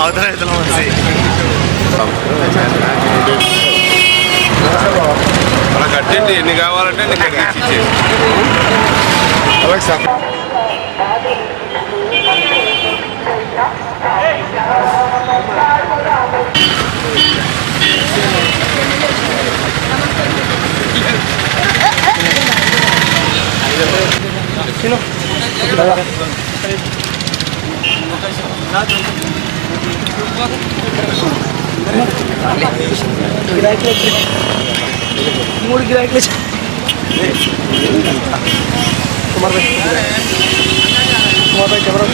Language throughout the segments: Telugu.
అవతల రైతుల మంచి అలా కట్టండి, ఎన్ని కావాలంటే నీకు కట్టించి ఇచ్చేది. మూడు గిరాకీలు కెమెరా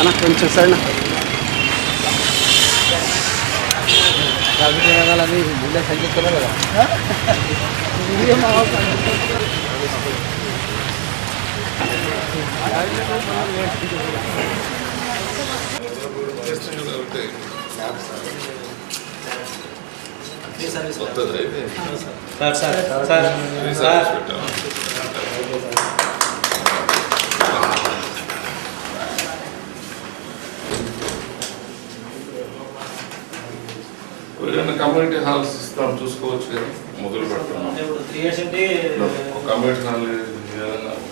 అన్న కొంచెం సరేనా రాజకీయాలని ముందే సంచిస్తున్నారు కదా. కమ్యూనిటీ హాల్స్ ఇస్తాం, చూసుకోవచ్చు కదా. మొదలు పెడుతున్నాం. 3 years నుండి కమ్యూనిటీ హాల్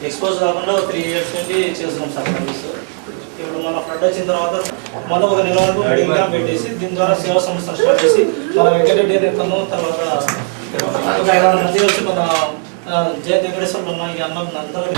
ఎక్స్పోజ్ కాకుండా 3 years నుండి చేస్తున్నాం సార్ సర్వీస్. ఇప్పుడు మన ఫ్లడ్ వచ్చిన తర్వాత మళ్ళీ ఒక నెల వరకు మెడికల్ క్యాంప్ పెట్టేసి దీని ద్వారా సేవా సంస్థ స్టార్ట్ చేసి మన వెంకటరెడ్డి ఎత్తాము. తర్వాత ఒక 5-6 మంది వచ్చి మన జయ వెంకటేశ్వర్లు ఉన్న ఈ అన్నం అందరూ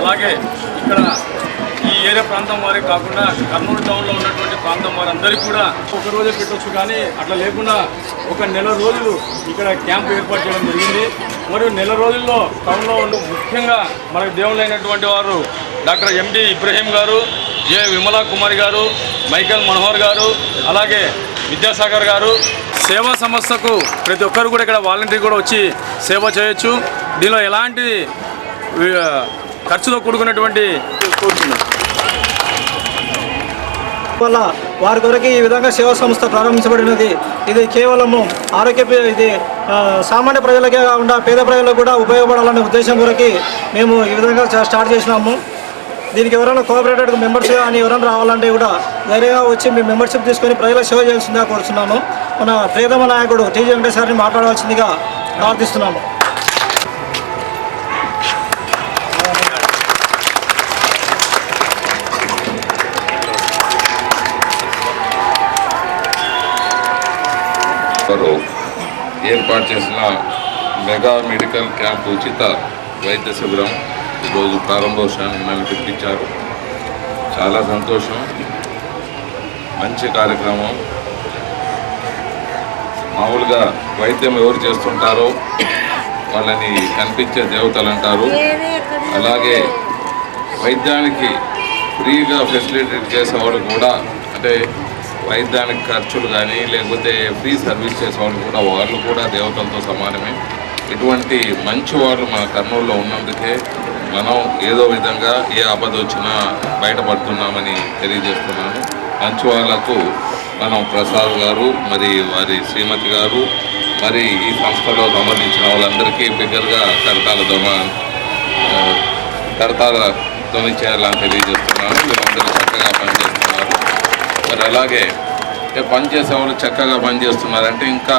అలాగే ఇక్కడ ఈ ఏరియా ప్రాంతం వారే కాకుండా కర్నూలు టౌన్లో ఉన్నటువంటి ప్రాంతం వారందరికీ కూడా ఒక రోజే పెట్టవచ్చు, కానీ అట్లా లేకుండా ఒక నెల రోజులు ఇక్కడ క్యాంప్ ఏర్పాటు చేయడం జరిగింది. మరియు నెల రోజుల్లో టౌన్లో ముఖ్యంగా మనకు దేవుళ్ళైనటువంటి వారు డాక్టర్ ఎండి ఇబ్రహీం గారు, జె విమలా కుమారి గారు, మైకేల్ మనోహర్ గారు, అలాగే విద్యాసాగర్ గారు. సేవా సంస్థకు ప్రతి ఒక్కరు కూడా ఇక్కడ వాలంటీర్ కూడా వచ్చి సేవ చేయొచ్చు. దీనిలో ఎలాంటి ఖర్చుతో కూడుకున్నటువంటి కోరుతున్నాం. వల్ల వారి కొరకు ఈ విధంగా సేవా సంస్థ ప్రారంభించబడినది. ఇది కేవలము ఆరోగ్య ఇది సామాన్య ప్రజలకే కాకుండా పేద ప్రజలకు కూడా ఉపయోగపడాలనే ఉద్దేశం కొరకు మేము ఈ విధంగా స్టార్ట్ చేసినాము. దీనికి ఎవరైనా కోఆపరేటెడ్ మెంబర్స్ కానీ ఎవరైనా రావాలంటే కూడా ధైర్యంగా వచ్చి మేము మెంబర్షిప్ తీసుకొని ప్రజలకు సేవ చేయాల్సిందిగా కోరుతున్నాము. మన ప్రియతమ నాయకుడు టీజీ వెంకటేశ్వర గారిని మాట్లాడవలసిందిగా ప్రార్థిస్తున్నాము. ఏర్పాటు చేసిన మెగా మెడికల్ క్యాంప్ ఉచిత వైద్య శిబిరం ఈరోజు ప్రారంభోత్సవాన్ని పెట్టించారు. చాలా సంతోషం, మంచి కార్యక్రమం. మామూలుగా వైద్యం ఎవరు చేస్తుంటారో వాళ్ళని కనిపించే దేవతలు అంటారు. అలాగే వైద్యానికి ఫ్రీగా ఫెసిలిటేట్ చేసేవాళ్ళు కూడా, అంటే వైద్యానికి ఖర్చులు కానీ లేకపోతే ఫ్రీ సర్వీస్ చేసేవాళ్ళు కూడా, వాళ్ళు కూడా దేవతలతో సమానమే. ఇటువంటి మంచి వాళ్ళు మన కర్నూలులో ఉన్నందుకే మనం ఏదో విధంగా ఏ ఆపద వచ్చినా బయటపడుతున్నామని తెలియజేస్తున్నాను. మంచి వాళ్లకు మనం ప్రసాద్ గారు, మరి వారి శ్రీమతి గారు, మరి ఈ సంస్థలో సంబంధించిన వాళ్ళందరికీ బిగ్గరగా కరతాలతో చేయాలని తెలియజేస్తున్నాను. వీళ్ళందరూ చక్కగా పనిచేస్తున్నారు. మరి అలాగే పనిచేసే వాళ్ళు చక్కగా పనిచేస్తున్నారంటే ఇంకా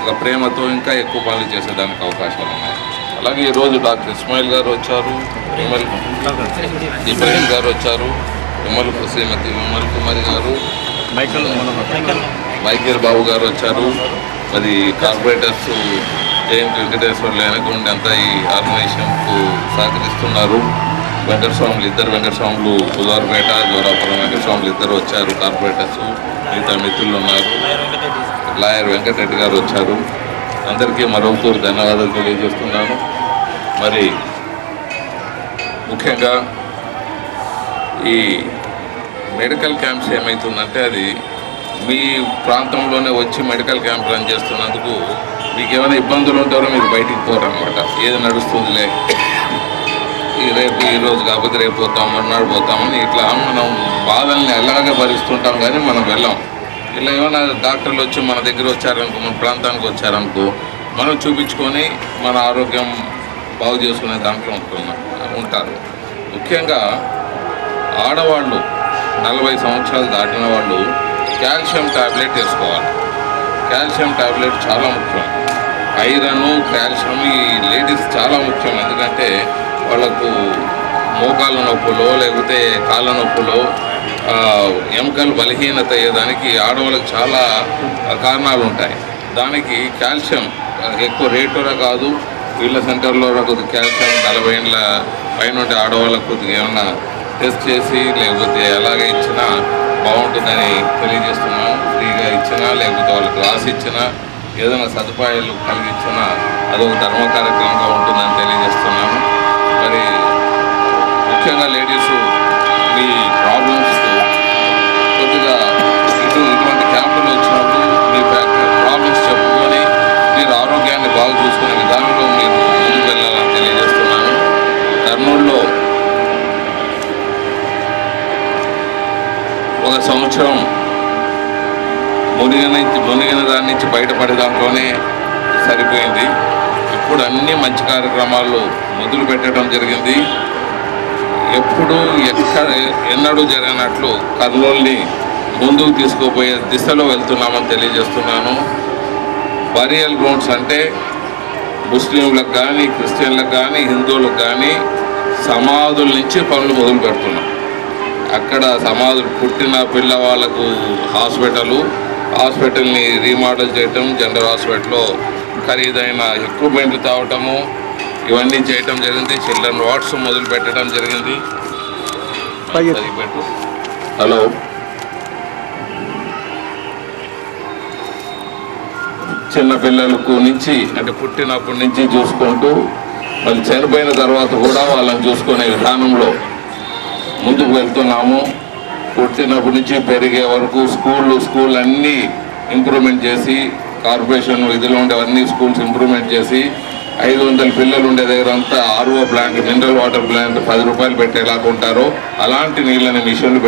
ఒక ప్రేమతో ఇంకా ఎక్కువ పనులు చేసేదానికి అవకాశాలు ఉన్నాయి. అలాగే ఈరోజు డాక్టర్ ఇస్మాయిల్ గారు వచ్చారు, ఇబ్రహీం గారు వచ్చారు, శ్రీమతి విమల్ కుమారి గారు, మైకేల్ బాబు గారు వచ్చారు. మరి కార్పొరేటర్స్ జయంతి వెంకటేశ్వర్లు వెనక ఉండి అంతా ఈ ఆర్గనైజేషన్కు సహకరిస్తున్నారు. వెంకటస్వాములు, ఇద్దరు వెంకటస్వాములు, బుధవారపేట, జోరాపురం వెంకటస్వాములు ఇద్దరు వచ్చారు కార్పొరేటర్స్. మిగతా మిత్రులు ఉన్నారు. లాయర్ వెంకటరెడ్డి గారు వచ్చారు. అందరికీ మరొకసారి ధన్యవాదాలు తెలియజేస్తున్నాను. మరి ముఖ్యంగా ఈ మెడికల్ క్యాంప్స్ ఏమవుతుందంటే అది మీ ప్రాంతంలోనే వచ్చి మెడికల్ క్యాంప్ రన్ చేస్తున్నందుకు మీకు ఏమైనా ఇబ్బందులు ఉంటారో మీరు బయటికి పోరన్నమాట. ఏది నడుస్తుందిలే, రేపు ఈరోజు కాకపోతే రేపు పోతాం, మర్నాడు పోతామని ఇట్లా మనం బాధల్ని ఎలాగే భరిస్తుంటాం, కానీ మనం వెళ్ళాం. ఇలా ఏమైనా డాక్టర్లు వచ్చి మన దగ్గర వచ్చారనుకో, మన ప్రాంతానికి వచ్చారనుకో, మనం చూపించుకొని మన ఆరోగ్యం బాగు చేసుకునే దాంట్లో ఉంటారు. ముఖ్యంగా ఆడవాళ్ళు 40 సంవత్సరాలు దాటిన వాళ్ళు కాల్షియం టాబ్లెట్ వేసుకోవాలి. కాల్షియం టాబ్లెట్ చాలా ముఖ్యం. ఐరన్, కాల్షియం ఈ లేడీస్ చాలా ముఖ్యం. ఎందుకంటే వాళ్ళకు మోకాళ్ళ నొప్పులో లేకపోతే కాళ్ళ నొప్పులో ఎముకలు బలహీనత అయ్యేదానికి ఆడవాళ్ళకి చాలా కారణాలు ఉంటాయి. దానికి కాల్షియం ఎక్కువ రేటులో కాదు, వీళ్ళ సెంటర్లో కొద్దిగా కాల్షియం 40 ఏళ్ళ పైన ఆడవాళ్ళకు కొద్దిగా ఏమన్నా టెస్ట్ చేసి లేకపోతే అలాగే ఇచ్చినా బాగుంటుందని తెలియజేస్తున్నాను. ఫ్రీగా ఇచ్చినా లేకపోతే వాళ్ళకి రాసి ఇచ్చినా ఏదైనా సదుపాయాలు కలిగించినా అదొక ధర్మ కార్యక్రమంగా ఉంటుందని తెలియజేస్తున్నాను. మరి ముఖ్యంగా లేడీస్ మీ ప్రాబ్లమ్స్ కొద్దిగా ఇటువంటి క్యాంపులు వచ్చినప్పుడు మీ ప్రాబ్లమ్స్ చెప్పుకొని మీరు ఆరోగ్యాన్ని బాగా చూసుకునే విధానంలో మీరు ముందుకు వెళ్ళాలని తెలియజేస్తున్నాను. కర్నూలులో ఒక సంవత్సరం మునిగిన దాని నుంచి బయటపడే దాంట్లోనే సరిపోయింది. ఇప్పుడు అన్ని మంచి కార్యక్రమాలు మొదలు పెట్టడం జరిగింది. ఎప్పుడు ఎన్నడూ జరగనట్లు కర్నూలుని ముందుకు తీసుకుపోయే దిశలో వెళ్తున్నామని తెలియజేస్తున్నాను. బరియల్ గ్రౌండ్స్ అంటే ముస్లింలకు కానీ, క్రిస్టియన్లకు కానీ, హిందువులకు కానీ సమాధుల నుంచి పనులు మొదలు పెడుతున్నాం. అక్కడ సమాధులు పుట్టిన పిల్లవాళ్ళకు హాస్పిటల్ని రీమోడల్ చేయటం, జనరల్ హాస్పిటల్లో ఖరీదైన ఎక్విప్మెంట్లు తేవటము ఇవన్నీ చేయటం జరిగింది. చిల్డ్రన్ వార్డ్స్ మొదలు పెట్టడం జరిగింది. హలో, చిన్నపిల్లలకు నుంచి అంటే పుట్టినప్పటి నుంచి చూసుకుంటూ వాళ్ళు చనిపోయిన తర్వాత కూడా వాళ్ళని చూసుకునే విధానంలో ముందుకు వెళ్తున్నాము. పుట్టినప్పటి నుంచి పెరిగే వరకు స్కూల్ అన్నీ ఇంప్రూవ్మెంట్ చేసి, కార్పొరేషన్ విధులు ఉండేవన్నీ స్కూల్స్ ఇంప్రూవ్మెంట్ చేసి 500 పిల్లలు ఉండే దగ్గర అంతా RO plant, mineral water plant 10 రూపాయలు పెట్టేలాగా ఉంటారో అలాంటి నీళ్ళని మిషన్లు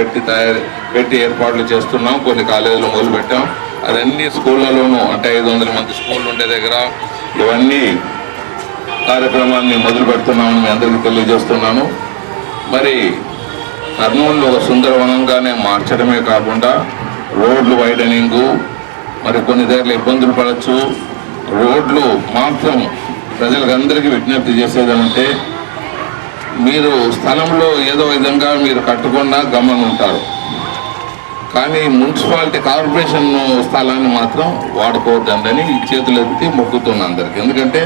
పెట్టి ఏర్పాట్లు చేస్తున్నాం. కొన్ని కాలేజీలు మొదలు పెట్టాం. అదన్నీ స్కూళ్ళలోనూ అంటే 500 మంది స్కూళ్ళు ఉండే దగ్గర ఇవన్నీ కార్యక్రమాన్ని మొదలు పెడుతున్నామని మీ అందరికీ తెలియజేస్తున్నాను. మరి కర్నూలు ఒక సుందరవనంగానే మార్చడమే కాకుండా రోడ్లు వైడనింగు, మరి కొన్ని దగ్గర ఇబ్బందులు పడవచ్చు. రోడ్లు మాత్రం ప్రజలకు అందరికీ విజ్ఞప్తి చేసేదంటే, మీరు స్థలంలో ఏదో విధంగా మీరు కట్టుకున్నా గమనుంటారు, కానీ మున్సిపాలిటీ కార్పొరేషన్ స్థలాన్ని మాత్రం వాడుకోవద్దండి చేతులెత్తి మొక్కుతున్నా అందరికి. ఎందుకంటే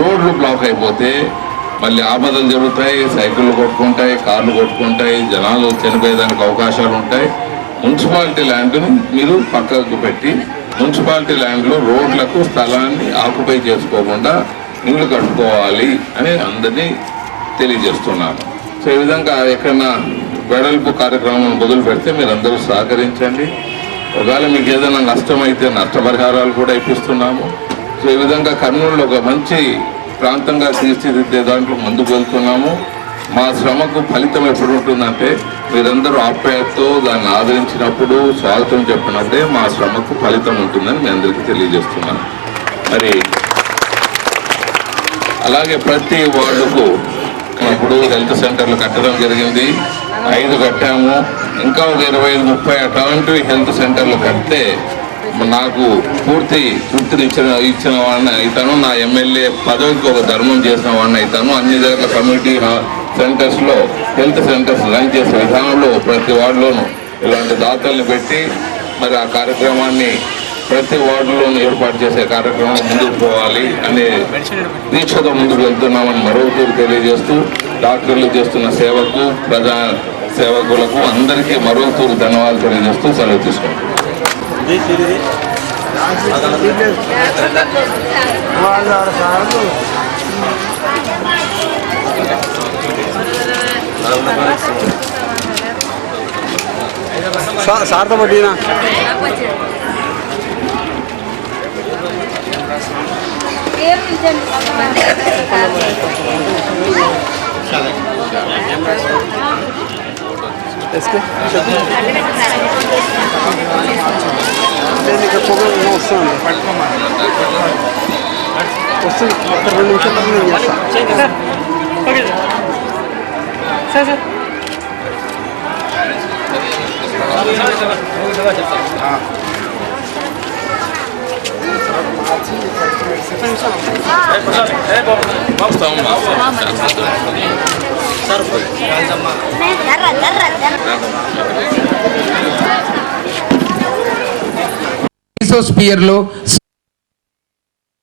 రోడ్లు బ్లాక్ అయిపోతే మళ్ళీ ఆపదలు జరుగుతాయి, సైకిళ్ళు కొట్టుకుంటాయి, కార్లు కొట్టుకుంటాయి, జనాలు చనిపోయేదానికి అవకాశాలు ఉంటాయి. మున్సిపాలిటీ ల్యాండ్ని మీరు పక్కకు పెట్టి మున్సిపాలిటీ ల్యాండ్లో రోడ్లకు స్థలాన్ని ఆక్యుపై చేసుకోకుండా ఇల్లు కట్టుకోవాలి అని అందరినీ తెలియజేస్తున్నాను. సో ఈ విధంగా ఎక్కడన్నా వెడల్పు కార్యక్రమం మొదలు పెడితే మీరు అందరూ సహకరించండి. ఒకవేళ మీకు ఏదైనా నష్టమైతే నష్టపరిహారాలు కూడా ఇప్పిస్తున్నాము. సో ఈ విధంగా కర్నూలులో ఒక మంచి ప్రాంతంగా తీర్చిదిద్దే దాంట్లో ముందుకు వెళ్తున్నాము. మా శ్రమకు ఫలితం ఎప్పుడు ఉంటుందంటే మీరందరూ ఆప్యాయతతో దాన్ని ఆదరించినప్పుడు, స్వాగతం చెప్పినప్పుడే మా శ్రమకు ఫలితం ఉంటుందని మీ అందరికీ తెలియజేస్తున్నాను. మరి అలాగే ప్రతి వార్డుకు ఇప్పుడు హెల్త్ సెంటర్లు కట్టడం జరిగింది. 5 కట్టాము. ఇంకా ఒక 25-30 అట్లాంటివి హెల్త్ సెంటర్లు కడితే నాకు పూర్తి తృప్తిని ఇచ్చిన వాడిని అవుతాను. నా ఎమ్మెల్యే పదవికి ఒక ధర్మం చేసిన వాడిని అవుతాను. అన్ని దగ్గర కమ్యూనిటీ సెంటర్స్లో హెల్త్ సెంటర్స్ రన్ చేసే విధానంలో ప్రతి వార్డులోనూ ఇలాంటి దాతల్ని పెట్టి మరి ఆ కార్యక్రమాన్ని ప్రతి వార్డులోనూ ఏర్పాటు చేసే కార్యక్రమం ముందుకు పోవాలి అనే దీక్షతో ముందుకు వెళ్తున్నామని మరొకరు తెలియజేస్తూ, డాక్టర్లు చేస్తున్న సేవకు, ప్రజా సేవకులకు అందరికీ మరొకరు ధన్యవాదాలు తెలియజేస్తూ సెలవు తీసుకుంటున్నాను. సార్తో పట్టినా పొగ వస్తుంది వస్తుంది 2 నిమిషాలు నేను చేస్తాను. స్పియర్లో